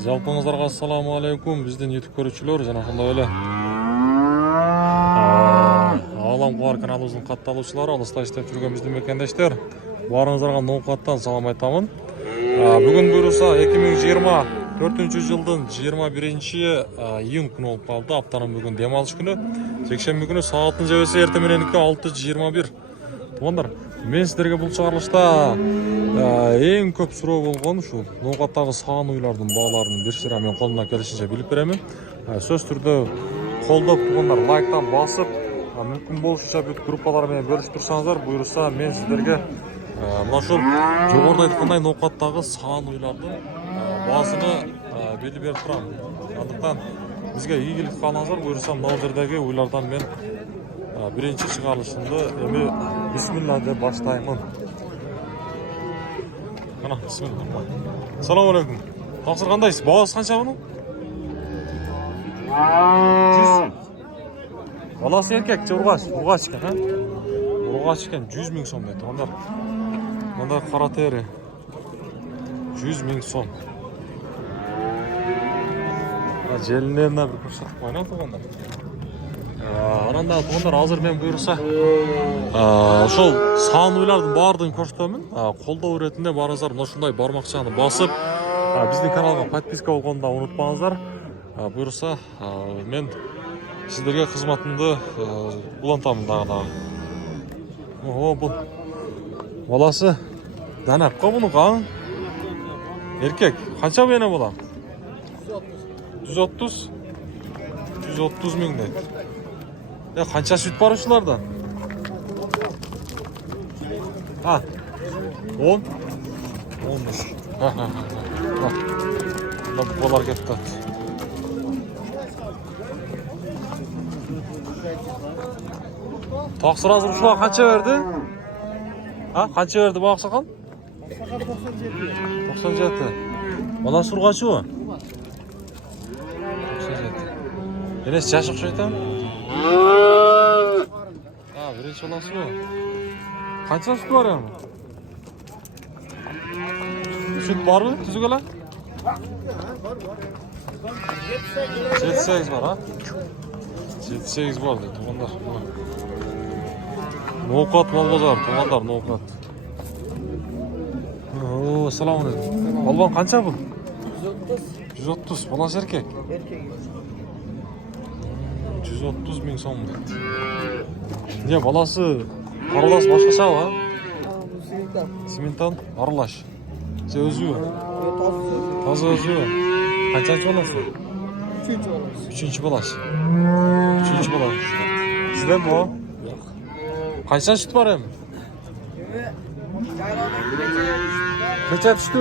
Жалпыңыздарга ассаламу алейкум. Биздин YouTube көрүүчүлөр жана ошондой эле Алам Кубар каналыбыздын катталуучулары, алыста иштеп жүргөн биздин мекендештер, баарыңыздарга ноокаттан салам айтамын. Бүгүн буюрса 2024 жылдын 21-июнь күнү болуп калды. Аптанын бүгүн дем алыш күнү. Жекшемби күнү сааттын жебеси эртең мененки 6:21. Туугандар, мен сиздерге бул чыгарылышта эң көп суроо болгон ушул ноокаттагы саан уйлардын бааларын бериштерге мен колумдан келишинче билип беремин. Сөз түрдө колдоп туугандар, лайктан басып, мүмкүн болушунча бүт группалар менен бөлүшүп турсаңыздар, буюрса мен сиздерге мына ушул жогоруда айткандай ноокаттагы саан уйлардын баасыны билип берип турам. Андыктан бизге ийгилик каалаңыздар, буюрса мына жердеги уйлардан мен биринчи чыгарылышымды эми бисмилла деп баштаймын. Ana, bismillah. Assalamu alaikum. Taqsir qandaysiz? Бағасы qancha buning? 100. Balasi erkakcha urg'ach ekan, ha? Urg'ach ekan 100 ming so'm deydi. Mana qora teri 100 ming so'm. Желінеріне бір көрсетіп қойна туғандар. Ананда туғандар, азыр мен бұйырса ошол саан уйлардын баардыгын көрсөтөмүн. Колдоо иретинде баарыңыздар мына ушундай бармакчаны басып, биздин каналга подписка болгонду унутпаңыздар. Буюрса мен сиздерге кызматымды улантамын дагы. Бул баласы данапка мунуга. Эркек канча бene bola? 130 ming deydi. Qancha süt var ulardan? 10. 15. Bu bolar ketdi. Taqsir hazır uşuğa qancha berdi? Qancha berdi bu oqsaqal? 97. Bana surgachi u. Enes yaşık şeytan. Birinci olası bu. Kaçta süt var yani? Süt var mı? Tüzük öyle? 7-8 var ha? 7-8 var dedi. Tuğanlar. Nokat mal bozar. Tuğanlar nokat. Selamun aleyküm. Balban kança bu? 130. Balası erkek. Erkek. 130 ming so'm deydi. Ne balası aralash boshqacha va? Simentan aralash. Sen o'zi yo'q. Toza o'zi yo'q. Qancha bolasi? 3-chi bolasi. 3-chi bolasi. Sizdan bu? Yo'q. Qancha süt bor ham? Kecha tushdi.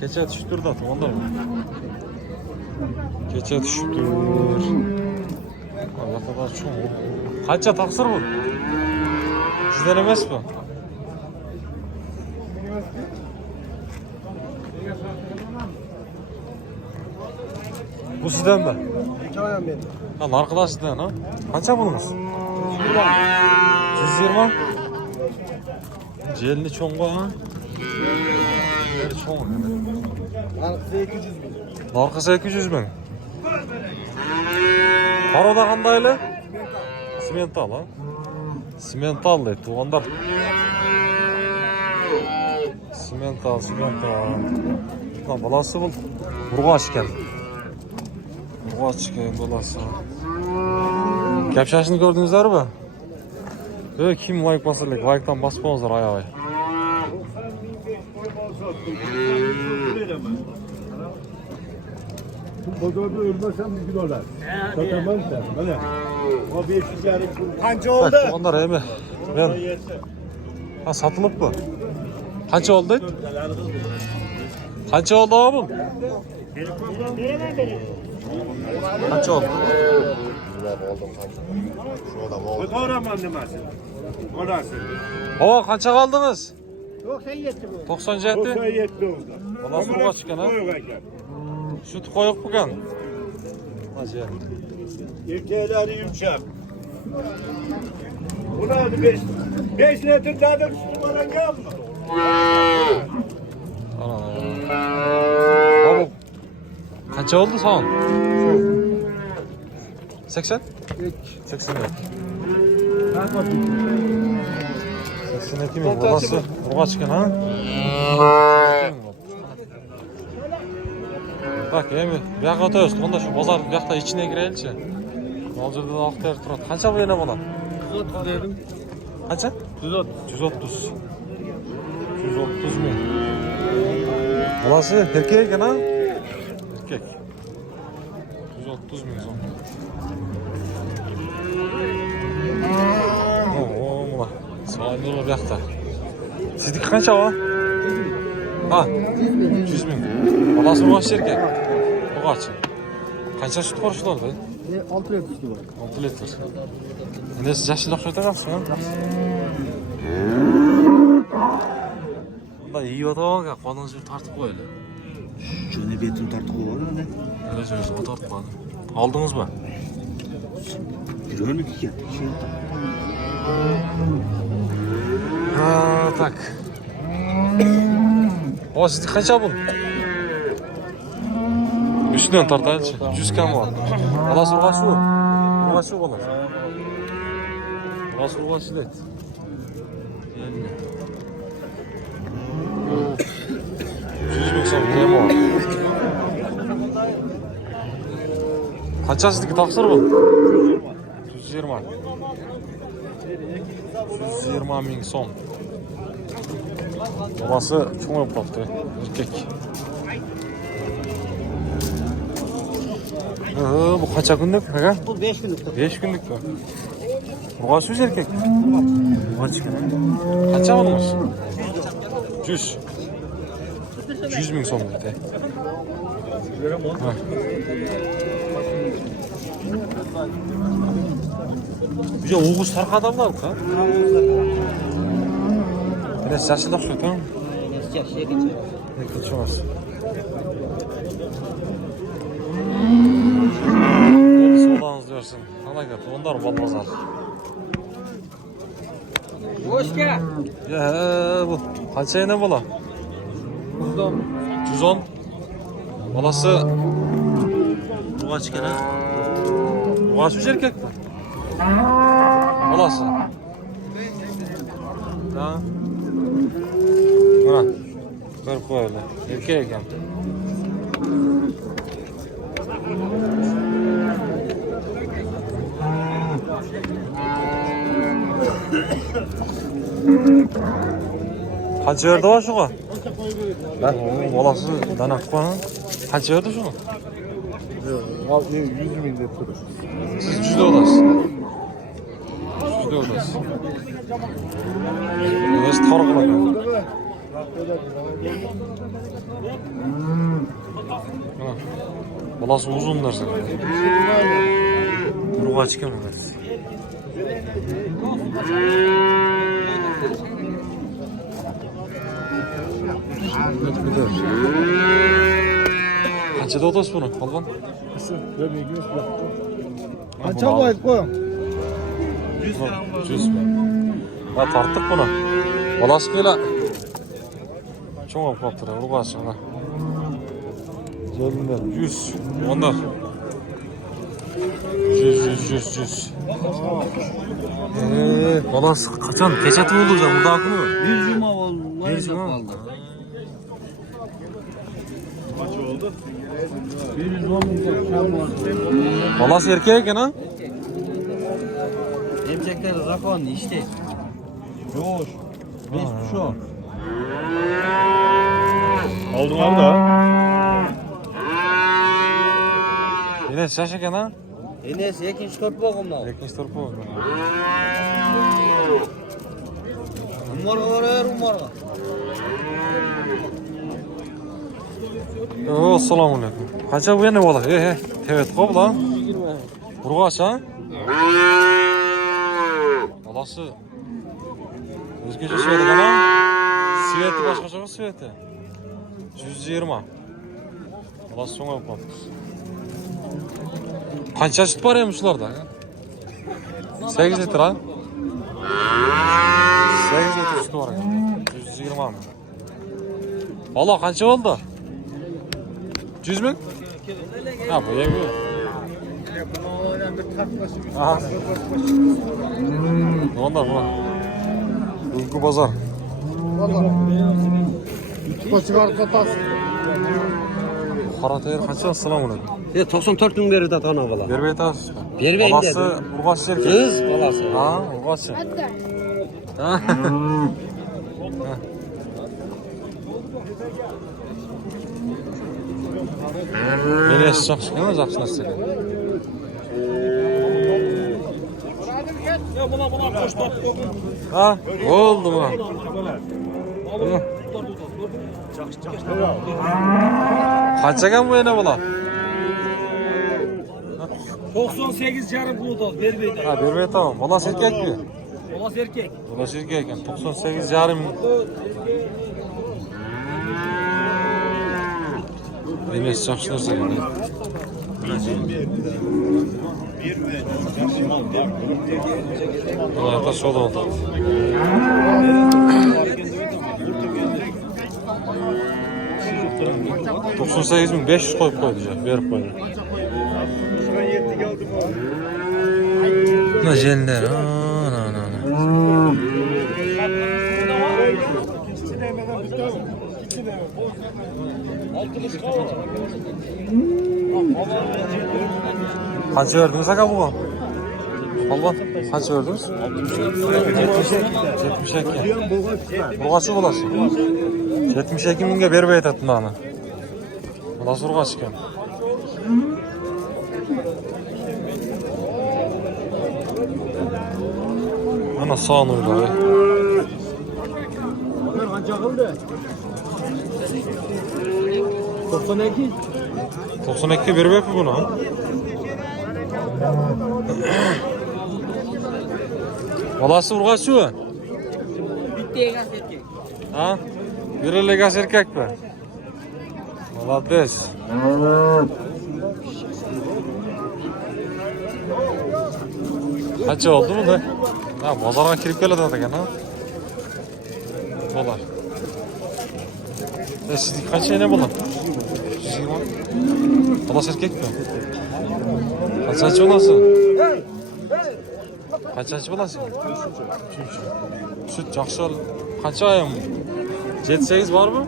Kecha tushdi-da, to'g'onlar. Kecha tushibdir. Allah kadar çoğun. Qancha taqsir bu? Sizden emas bu? Bu sizden mi? Hikayem benim. Narkıda sizden ha? Qancha bununuz? 120? Jelini çoğunga ha? Jeli çoğun. Narkıda 200 bin. Narkıda 200 bin. Paroda qandaylı? Simental ha? Simental deydi tuğanlar. Simental. Balası bul. Urgaç ekan. Urgaç ekan balası. Kapşasını gördünüzler mi? Kim like basırlık? Like'tan basmanızlar ayağı. Fotoğrafı ölmezsem $2. Satamam sen. Bana. O 500 yarım. Kaç oldu? Onlar emi. Ben satılıp mı? Kaç oldu? Kaç oldu abi? Kaç oldu? Fotoğrafım demezsin. Orası. Baba kaça kaldınız? 97 bu. 97? 97 oldu. Valla soruğa çıkan ha? Süt koyuk bukan. Acayip. Erkekleri yumuşak. Buna hadi 5 litre daha da üstü bana gelme. Qancha oldu son? 80? 82. 82 ming. Bolasi urg'och ekan, ha? Bak, endi bu yoqqa o'tamiz. Unda shu bozor bu yoqda ichine kiraylikchi. Hozirda oq ter turadi. Qancha bu yana bola? 130 dedim. Qancha? 130. 130 ming. Bolasi erkek ekan, ha? Erkek. 130 ming so'm. Mana. So'nggi bu yoqda. Sizniki qancha o? Ha, 100 ming. Bolasi urg'och erkek. Urg'och. Qancha sut qo'rishlardi? 6 litr sütü var. 6 litr. Endi siz yaxshiroq so'taryapsiz, ha? Bunda iyi o'tib, qonunchi tartib qo'ydi. Şöyle bir etin tartık var mı ne? Öyle söylüyorsun, o tartib qo'ydi. Aldınız mı? Bir ölmük ki. Ha, tak. O sizniki qancha bu? Üstünden tartaylıçı. 100 kam var. Bolasi urg'och shu. Urg'och shu bolasi. Bolasi urg'och deydi. Endi. 100 ming so'm nima bor? Qancha sizniki taqsir bu? 120. 120 ming so'm. Bolasi cho'ngib qolibdi, erkek. Bu qancha kunlik aka? Bu 5 günlük. 5 kunlik bu. Urg'och erkek. Urg'och ekan. Qancha bo'lmoq? 100. 100 ming so'm dedi. Bize Oğuz tarqadamlar mı? Biraz yaşlılar şu tamam mı? Geçiyor olmaz. Soğudanız diyorsun. Ana gel, onlar mı olmazlar? Hoş gel. Ya bu kaçaya ne bola? 110. Balası urg'och ekan, ha? Urg'och erkek mi? Balası. Ha? Mana. Bir qo'ydi. Erkek ekan. Qancha yerda bor shuga? Bolasi dana qo'y. Qancha yerda shuni? 100 bin litre. Siz juda olasiz. Juda olasiz. O'zi tor qiladi. Bolasi uzun narsa. Urg'och ekan bolasi. Qanchada otasiz buni? Qolgan? Qancha boyib qo'ying? 100 ming. Va tortdik buni. Bolasi qila. Cho'ngib qolibdi, urg'och ana. Zo'rlar 100. Onlar. 100. Bolasi qachon? Kecha tug'ildi, unda kuni. 100 cuma oldu. 100 cuma kaldı. Kaç oldu? 110 bin. Bolasi erkek ekan, ha? Emcekler zakon işte. Yoş. 5 kuşak. Aldın al da. Yine yaş ekan, ha? Enes ikinci top boğumda. Ikkinchi turpo. Umorga var, umorga. Assalomu alaykum. Qancha bu yana bola? Evet, qo'y bular. 20. Urg'och, ha? Bolasi o'zgacha svet ekan, ha? Sveti boshqacha, sveti. 120. Bolasi so'ngib qolibdi. Qancha sut bor endi shularda? 8 litr, ha? 8 litr sut bor ekan. 120 ming. Valla qancha bo'ldi? 100 ming? Ha bu yemiyor. Aha. Onlar bu. Uyku pazar. Karatayır kaçan selamun aleyküm. 94 bin verir de tane kala. Berbey tas. Berbey Balası dedi. Urgaç yerken. Kız balası. Ha Urgaç. Ha. Beni yaşayacak şey mi yakşı narsa? Ha, oldu mu? Kaçagan bu yana bula? 98 yarım buldu Berbey'de. Ha, Berbey tamam. Balası erkek mi? Balası erkek. Balası erkek ekan. 98 yarım. Beni yaşayacak narsa. Bunlar da şol oldu. $98.500 koyup koyacak, verip koyacak. Ne jenler, ana. Kaç verdiniz aka bu? Alban, kaç verdiniz? 72. Burgaçı bulası. 72 minge berbey ettin ana. Bulası Urgaç iken. Ana sağın uyla. 92. 92 berbey mi buna? Bulası Urgaçı mı? Bitti egas erkek. Ha? Bir legas erkek mi? Malades. Kaç oldu mu da? Ha, pazara kirip geldi zaten ha. Dolar. Siz kaç ne bulan? Balas erkek mi? Kaç olasın? Kaç olasın? Süt жақсы ol. Kaç ayım? 7-8 var mı?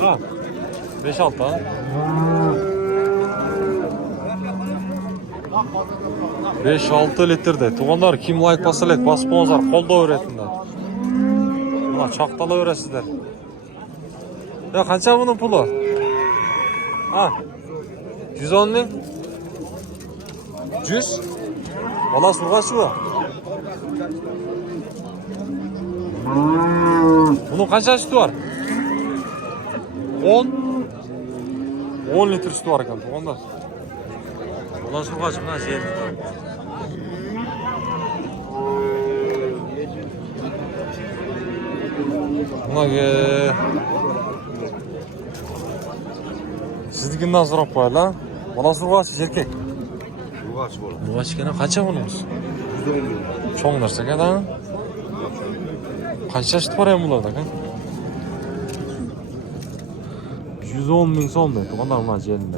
Ha. 5-6 ha. 5-6 litrde. Tuğanlar kim like basa let bas bonzar kolda öğretinler. Buna çaktalı öğretsizler. Ya kaça bunun pulu? Ha. 110 ne? 100? Valla surgaçı mı? Bunun kaç sütü var? 10 litre sütü var kan. Ondan. Ulan surgaçı mı lan şey? Buna sizdikinden sorap koyar lan. Ulan surgaçı erkek. Urgaç gene kaça bunumuz? Çoğun narsa gene ha? Kaç yaşlı var ya bunlarda kan? 110 bin son da. Tuğanlar bunlar yerinde.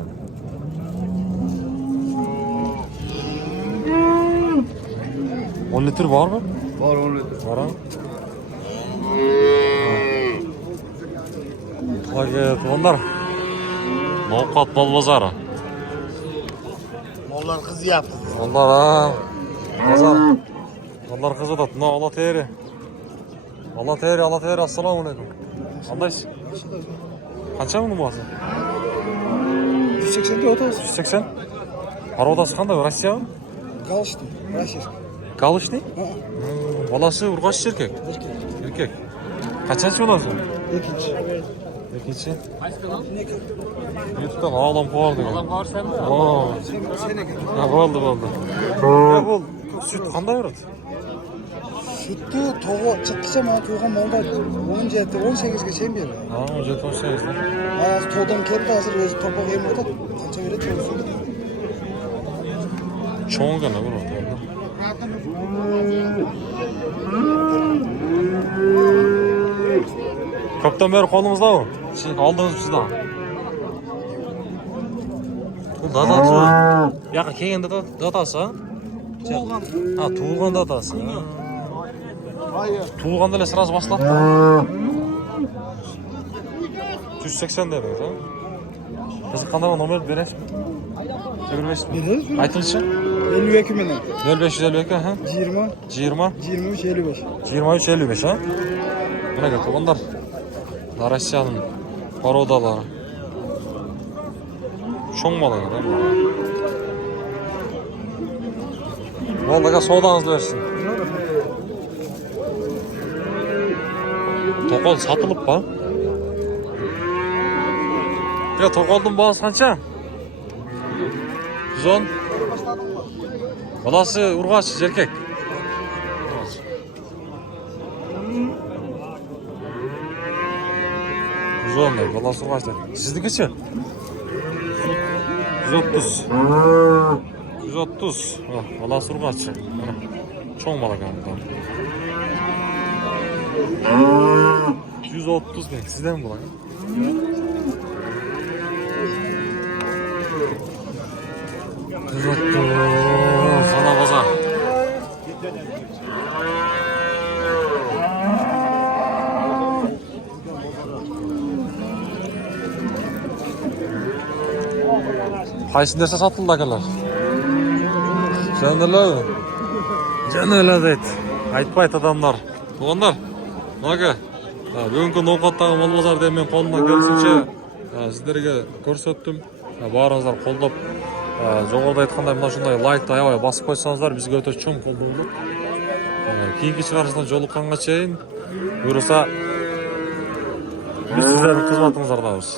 On litre var mı? Var 10 litre. Var ha? Bak tuğanlar. Nokat bol bozara. Onlar kız yaptı. Onlar ha. Pazar. Onlar kızı da. Allah teyri. Allah teyri. Assalamu alaikum. Andays. Kaça bunu bu 180'de otobüs. 180. Para odası qanday? Rossiya mı? Kalıştı. Raşir. Kalış ne? Balası Urgaç erkek. Erkek. Kaçıncı olasın? İkinci. YouTube'dan ağlam kovardı. Ağlam kovar sen mi? Ha oldu. Ya bu süt qanday beradi? Sütті çıktısa bana tuğan malda 17-18'ge çeyim berdi. Ha, 18. Bana toğdan keldi hazır özü topak yem orada. Kança veredi çoğusu. Çoğun gana bu. Köpten beri kolumuzda mı? Aldınız mı sizden? Бұл датасы. Яққа келген датасы, а? Туылған датасы. Туылғанда әлі сразу басылады. 180 дедіңіз, а? Қызық қандарға номерді бересіз бі? Береміз. Айтыңызшы? 52 менен. 0552, ха? 20, 20, 23, 55. 23-55, а? Мінеге туғандар. Россияның породалары. Шоң малы екен, да? Болдыға соғдаңызды берсін. Тоқол сатылып ба? Тоқолдың бағасы қанша? 110. Баласы ұрғашы, жеркек. 110, баласы ұрғашы. Сіздікі ше? 130. 130. Баласы ұрғашы. Чоң мал екен. 130 мен. Сізден бұл екен? 130. Сана база. Қайсын дерсе сатылды әкелер? Жәнелі дейді. Айтпайт адамдар. Туғандар, мұнаға бүгінгі ноқаттағы мал базар деп мен қолымнан келісінше сіздерге көрсеттім. Барыңыздар қолдап, жоғарыда айтқандай мына шындай лайкты аябай басып қойсаңыздар, бізге өте чоң қолдау. Кейінгі шығарысынан жолыққанға шейін бұйырса біз сіздердің қызметіңіздердеміз.